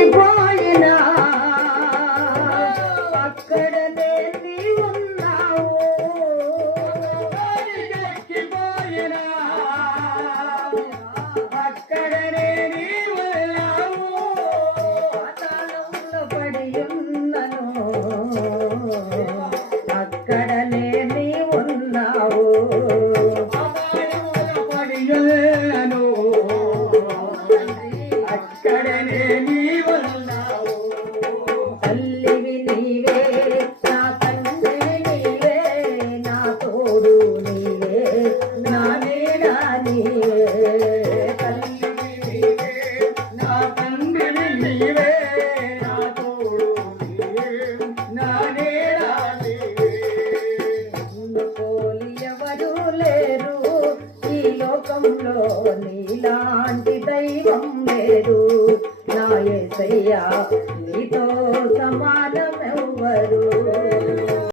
ఎక్కిపోయినా అక్కడనే నీ ఉన్నావు ఎక్కిపోయినా అక్కడనే నీ ఉన్నావు పాతాళంలో పడి ఉన్నను అక్కడనే నీ ఉన్నావు పడి ఉన్నను అక్కడనే నీ ఉన్నావు తల్లివి నీవే నా తండ్రివి నీవే నా తోడు నీవే నా నీడ నీవే తల్లివి నీవే నా తండ్రివి నీవే నా తోడు నీవే నా నీడ నీవే నిన్ను పోలి ఎవరు లేరు ఈ లోకంలో నీలాంటి దైవం లేరు నా యేసయ్యా నీతో సమానమెవ్వరు